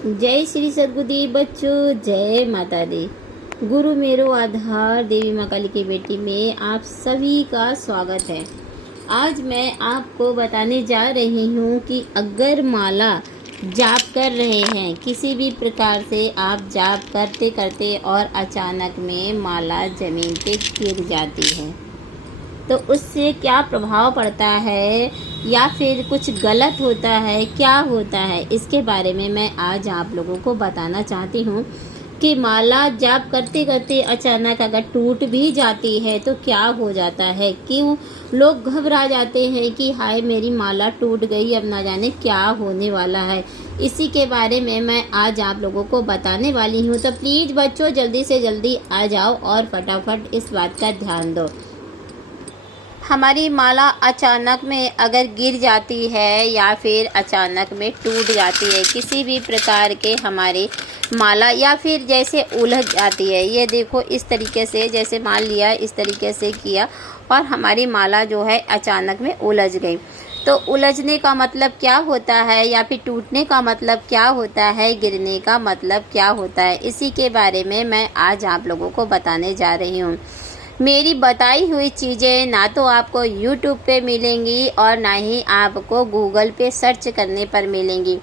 जय श्री सद्गुरुदेव बच्चों, जय माता दी। गुरु मेरो आधार देवी माँ काली की बेटी में आप सभी का स्वागत है। आज मैं आपको बताने जा रही हूँ कि अगर माला जाप कर रहे हैं, किसी भी प्रकार से आप जाप करते करते और अचानक में माला जमीन पे गिर जाती है तो उससे क्या प्रभाव पड़ता है या फिर कुछ गलत होता है, क्या होता है, इसके बारे में मैं आज आप लोगों को बताना चाहती हूँ कि माला जाप करते करते अचानक अगर टूट भी जाती है तो क्या हो जाता है। क्यों लोग घबरा जाते हैं कि हाय मेरी माला टूट गई, अब ना जाने क्या होने वाला है। इसी के बारे में मैं आज आप लोगों को बताने वाली हूँ। तो प्लीज़ बच्चों जल्दी से जल्दी आ जाओ और फटाफट इस बात का ध्यान दो। हमारी माला अचानक में अगर गिर जाती है या फिर अचानक में टूट जाती है, किसी भी प्रकार के हमारी माला या फिर जैसे उलझ जाती है, ये देखो इस तरीके से, जैसे मान लिया इस तरीके से किया और हमारी माला जो है अचानक में उलझ गई। तो उलझने का मतलब क्या होता है या फिर टूटने का मतलब क्या होता है, गिरने का मतलब क्या होता है, इसी के बारे में मैं आज आप लोगों को बताने जा रही हूँ। मेरी बताई हुई चीज़ें ना तो आपको YouTube पे मिलेंगी और ना ही आपको Google पे सर्च करने पर मिलेंगी।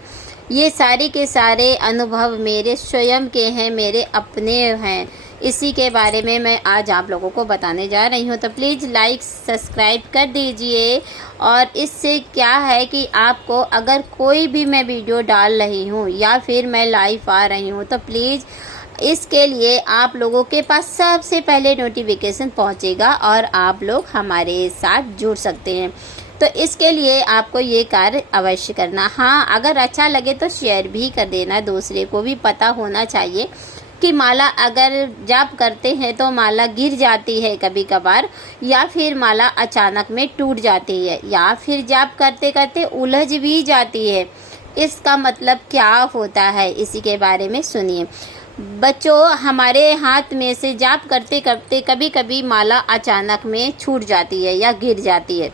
ये सारे के सारे अनुभव मेरे स्वयं के हैं, मेरे अपने हैं। इसी के बारे में मैं आज आप लोगों को बताने जा रही हूँ। तो प्लीज़ लाइक सब्सक्राइब कर दीजिए। और इससे क्या है कि आपको अगर कोई भी मैं वीडियो डाल रही हूँ या फिर मैं लाइव आ रही हूँ तो प्लीज़ इसके लिए आप लोगों के पास सबसे पहले नोटिफिकेशन पहुंचेगा और आप लोग हमारे साथ जुड़ सकते हैं। तो इसके लिए आपको ये कार्य अवश्य करना। हाँ, अगर अच्छा लगे तो शेयर भी कर देना, दूसरे को भी पता होना चाहिए कि माला अगर जाप करते हैं तो माला गिर जाती है कभी कभार, या फिर माला अचानक में टूट जाती है, या फिर जाप करते करते उलझ भी जाती है। इसका मतलब क्या होता है, इसी के बारे में सुनिए बच्चों। हमारे हाथ में से जाप करते करते कभी कभी माला अचानक में छूट जाती है या गिर जाती है,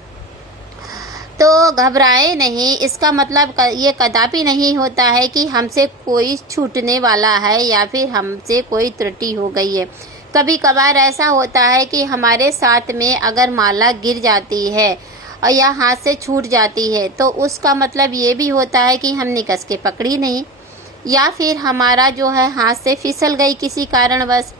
तो घबराए नहीं। इसका मतलब ये कदापि नहीं होता है कि हमसे कोई छूटने वाला है या फिर हमसे कोई त्रुटि हो गई है। कभी कभार ऐसा होता है कि हमारे साथ में अगर माला गिर जाती है और या हाथ से छूट जाती है तो उसका मतलब ये भी होता है कि हमने कस के पकड़ी नहीं, या फिर हमारा जो है हाथ से फिसल गई किसी कारणवश।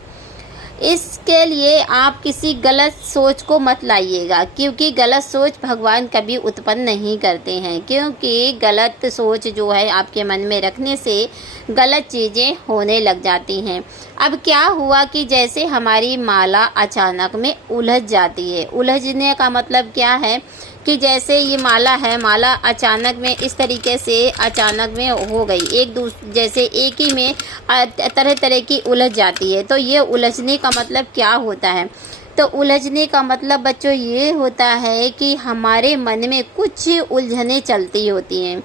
इसके लिए आप किसी गलत सोच को मत लाइएगा, क्योंकि गलत सोच भगवान कभी उत्पन्न नहीं करते हैं। क्योंकि गलत सोच जो है आपके मन में रखने से गलत चीज़ें होने लग जाती हैं। अब क्या हुआ कि जैसे हमारी माला अचानक में उलझ जाती है, उलझने का मतलब क्या है कि जैसे ये माला है, माला अचानक में इस तरीके से अचानक में हो गई, जैसे एक ही में तरह तरह की उलझ जाती है। तो ये उलझने का मतलब क्या होता है, तो उलझने का मतलब बच्चों ये होता है कि हमारे मन में कुछ उलझने चलती होती हैं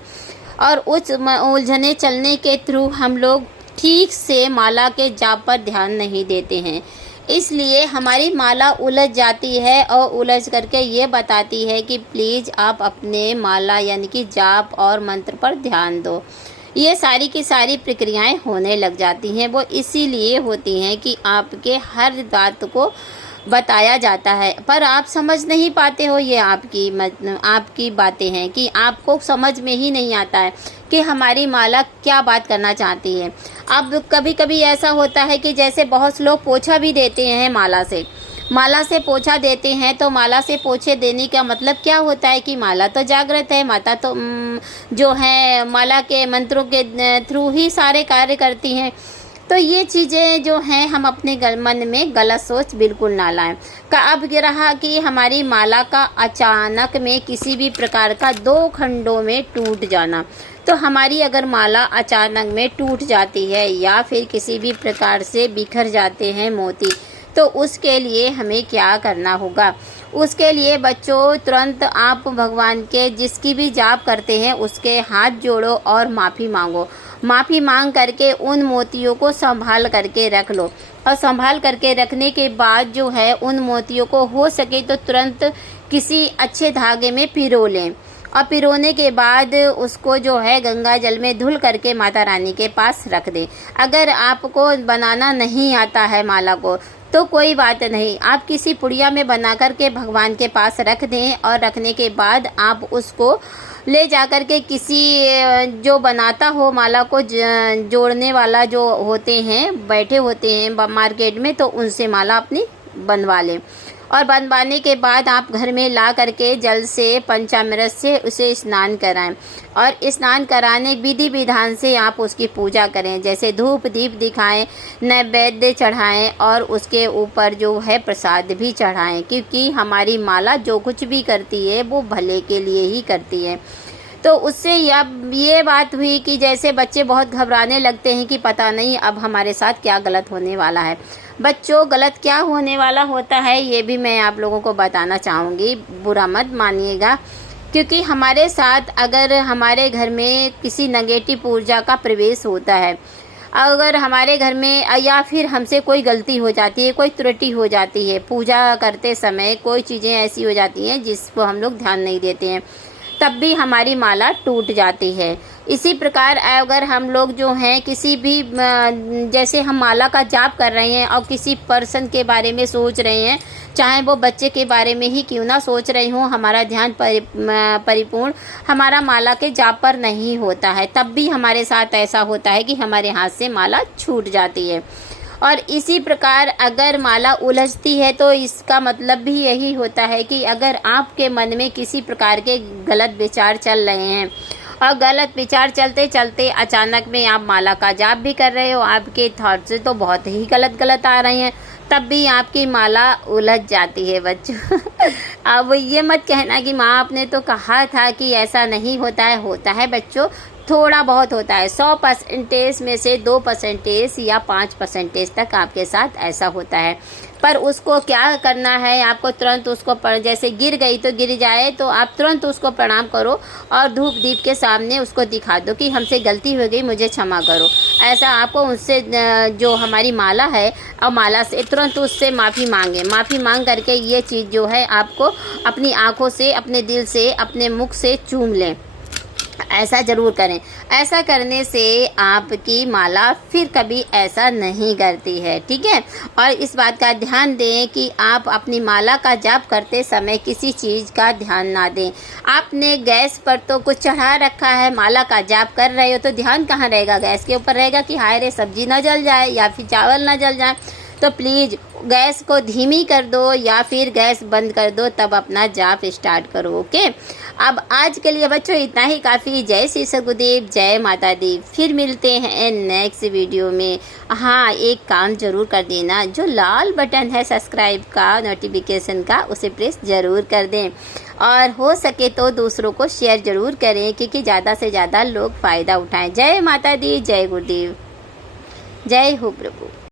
और उस उलझने चलने के थ्रू हम लोग ठीक से माला के जाप पर ध्यान नहीं देते हैं। इसलिए हमारी माला उलझ जाती है और उलझ करके ये बताती है कि प्लीज़ आप अपने माला यानी कि जाप और मंत्र पर ध्यान दो। ये सारी की सारी प्रक्रियाएं होने लग जाती हैं। वो इसीलिए होती हैं कि आपके हर बात को बताया जाता है, पर आप समझ नहीं पाते हो। ये आपकी बातें हैं कि आपको समझ में ही नहीं आता है कि हमारी माला क्या बात करना चाहती है। अब कभी कभी ऐसा होता है कि जैसे बहुत लोग पोछा भी देते हैं माला से पोछा देते हैं, तो माला से पोछे देने का मतलब क्या होता है कि माला तो जागृत है, माता तो जो है माला के मंत्रों के थ्रू ही सारे कार्य करती हैं। तो ये चीज़ें जो हैं हम अपने मन में गलत सोच बिल्कुल ना लाएं। अब रहा कि हमारी माला का अचानक में किसी भी प्रकार का 2 खंडों में टूट जाना, तो हमारी अगर माला अचानक में टूट जाती है या फिर किसी भी प्रकार से बिखर जाते हैं मोती, तो उसके लिए हमें क्या करना होगा। उसके लिए बच्चों तुरंत आप भगवान के जिसकी भी जाप करते हैं उसके हाथ जोड़ो और माफ़ी मांगो। माफ़ी मांग करके उन मोतियों को संभाल करके रख लो, और संभाल करके रखने के बाद जो है उन मोतियों को हो सके तो तुरंत किसी अच्छे धागे में पिरो लें और पिरोने के बाद उसको जो है गंगा जल में धुल करके माता रानी के पास रख दें। अगर आपको बनाना नहीं आता है माला को तो कोई बात नहीं, आप किसी पुड़िया में बना करके भगवान के पास रख दें और रखने के बाद आप उसको ले जाकर के किसी जो बनाता हो माला को जोड़ने वाला जो होते हैं बैठे होते हैं मार्केट में, तो उनसे माला अपनी बनवा लें। और बनवाने के बाद आप घर में ला करके जल से पंचामृत से उसे स्नान कराएं और स्नान कराने विधि विधान से आप उसकी पूजा करें, जैसे धूप दीप दिखाएं, नैवेद्य चढ़ाएं और उसके ऊपर जो है प्रसाद भी चढ़ाएं, क्योंकि हमारी माला जो कुछ भी करती है वो भले के लिए ही करती है। तो उससे ये बात हुई कि जैसे बच्चे बहुत घबराने लगते हैं कि पता नहीं अब हमारे साथ क्या गलत होने वाला है। बच्चों, गलत क्या होने वाला होता है ये भी मैं आप लोगों को बताना चाहूँगी, बुरा मत मानिएगा। क्योंकि हमारे साथ अगर हमारे घर में किसी नेगेटिव ऊर्जा का प्रवेश होता है, अगर हमारे घर में या फिर हमसे कोई गलती हो जाती है, कोई त्रुटि हो जाती है, पूजा करते समय कोई चीज़ें ऐसी हो जाती हैं जिसको हम लोग ध्यान नहीं देते हैं, तब भी हमारी माला टूट जाती है। इसी प्रकार अगर हम लोग जो हैं किसी भी जैसे हम माला का जाप कर रहे हैं और किसी पर्सन के बारे में सोच रहे हैं, चाहे वो बच्चे के बारे में ही क्यों ना सोच रहे हों, हमारा ध्यान परिपूर्ण हमारा माला के जाप पर नहीं होता है, तब भी हमारे साथ ऐसा होता है कि हमारे हाथ से माला छूट जाती है। और इसी प्रकार अगर माला उलझती है तो इसका मतलब भी यही होता है कि अगर आपके मन में किसी प्रकार के गलत विचार चल रहे हैं और गलत विचार चलते चलते अचानक में आप माला का जाप भी कर रहे हो, आपके थॉट्स तो बहुत ही गलत आ रहे हैं, तब भी आपकी माला उलझ जाती है बच्चों। अब ये मत कहना कि माँ आपने तो कहा था कि ऐसा नहीं होता है। होता है बच्चों, थोड़ा बहुत होता है। 100% में से 2% या 5% तक आपके साथ ऐसा होता है। पर उसको क्या करना है, आपको तुरंत उसको जैसे गिर गई तो गिर जाए तो आप तुरंत उसको प्रणाम करो और धूप दीप के सामने उसको दिखा दो कि हमसे गलती हो गई, मुझे क्षमा करो। ऐसा आपको उससे जो हमारी माला है और माला से तुरंत उससे माफ़ी मांगे। माफ़ी मांग करके ये चीज़ जो है आपको अपनी आँखों से, अपने दिल से, अपने मुख से चूम लें। ऐसा ज़रूर करें। ऐसा करने से आपकी माला फिर कभी ऐसा नहीं करती है, ठीक है। और इस बात का ध्यान दें कि आप अपनी माला का जाप करते समय किसी चीज़ का ध्यान ना दें। आपने गैस पर तो कुछ चढ़ा रखा है, माला का जाप कर रहे हो तो ध्यान कहाँ रहेगा, गैस के ऊपर रहेगा कि हाय रे सब्जी ना जल जाए या फिर चावल ना जल जाए। तो प्लीज़ गैस को धीमी कर दो या फिर गैस बंद कर दो, तब अपना जाप स्टार्ट करो, ओके। अब आज के लिए बच्चों इतना ही काफ़ी। जय श्री सगुदेव, जय माता दी। फिर मिलते हैं नेक्स्ट वीडियो में। हाँ, एक काम जरूर कर देना, जो लाल बटन है सब्सक्राइब का, नोटिफिकेशन का, उसे प्रेस ज़रूर कर दें और हो सके तो दूसरों को शेयर ज़रूर करें, क्योंकि ज़्यादा से ज़्यादा लोग फ़ायदा उठाएं। जय माता दी, जय गुरुदेव, जय हो प्रभु।